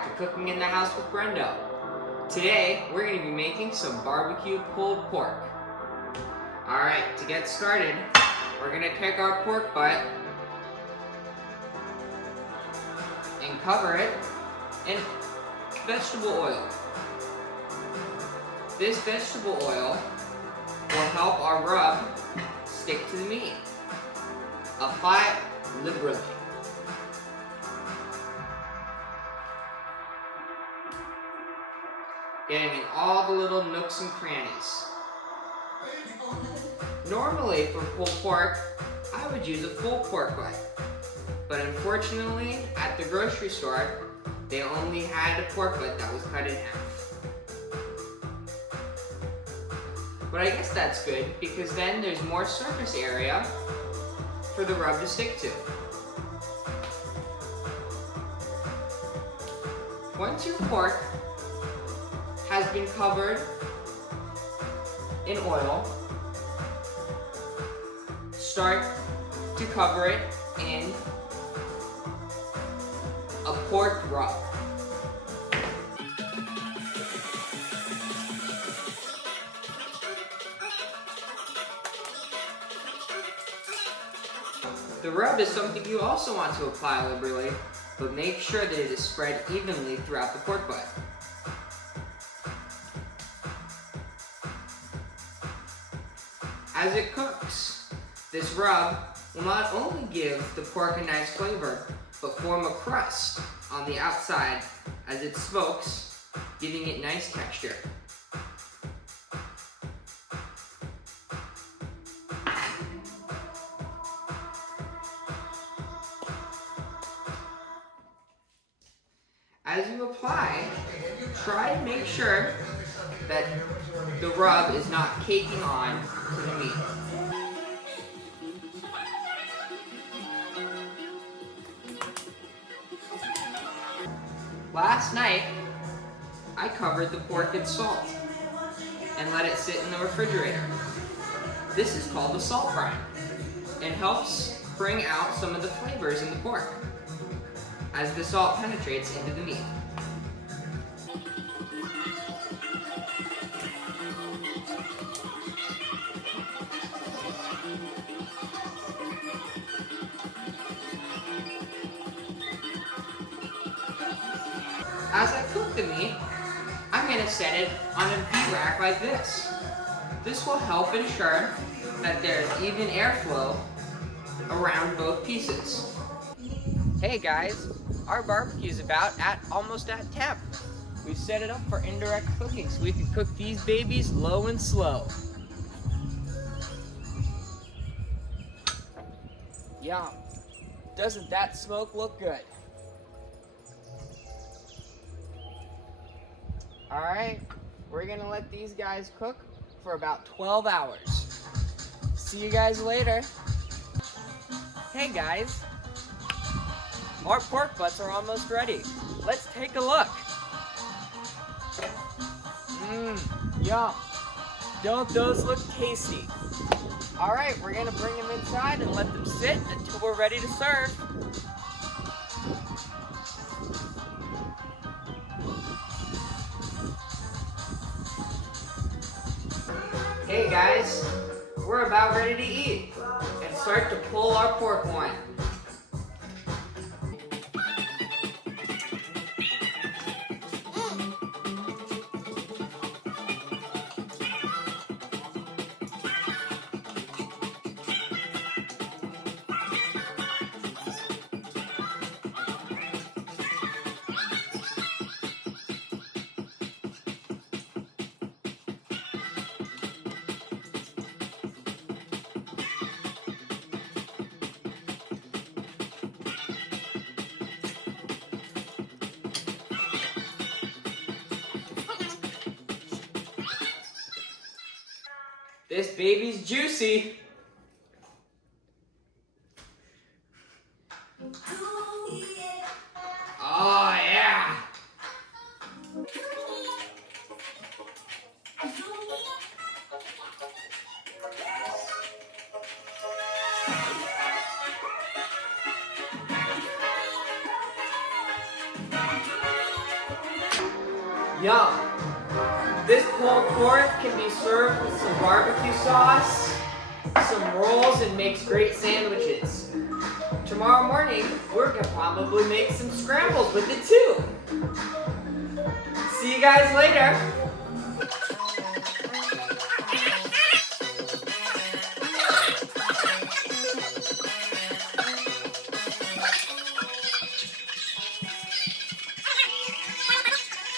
back to Cooking in the House with Brendo. Today, we're going to be making some barbecue pulled pork. Alright, to get started, we're going to take our pork butt and cover it in vegetable oil. This vegetable oil will help our rub stick to the meat. Apply it liberally. Getting in all the little nooks and crannies. Normally for pulled pork, I would use a full pork butt. But unfortunately, at the grocery store, they only had a pork butt that was cut in half. But I guess that's good, because then there's more surface area for the rub to stick to. Once your pork has been covered in oil, start to cover it in a pork rub. The rub is something you also want to apply liberally, but make sure that it is spread evenly throughout the pork butt. As it cooks, this rub will not only give the pork a nice flavor, but form a crust on the outside as it smokes, giving it nice texture. As you apply, try to make sure that the rub is not caking on to the meat. Last night, I covered the pork in salt and let it sit in the refrigerator. This is called a salt brine. It helps bring out some of the flavors in the pork as the salt penetrates into the meat. As I cook the meat, I'm going to set it on a V-rack like this. This will help ensure that there's even airflow around both pieces. Hey guys, our barbecue's almost at temp. We've set it up for indirect cooking so we can cook these babies low and slow. Yum. Doesn't that smoke look good? Alright, we're gonna let these guys cook for about 12 hours. See you guys later. Hey guys, our pork butts are almost ready. Let's take a look. Yum. Don't those look tasty? Alright, we're gonna bring them inside and let them sit until we're ready to serve. Hey guys, we're about ready to eat and start to pull our pork loin. This baby's juicy. Oh yeah. Yum. This pulled pork can be served with some barbecue sauce, some rolls, and makes great sandwiches. Tomorrow morning, we're gonna probably make some scrambles with it too. See you guys later.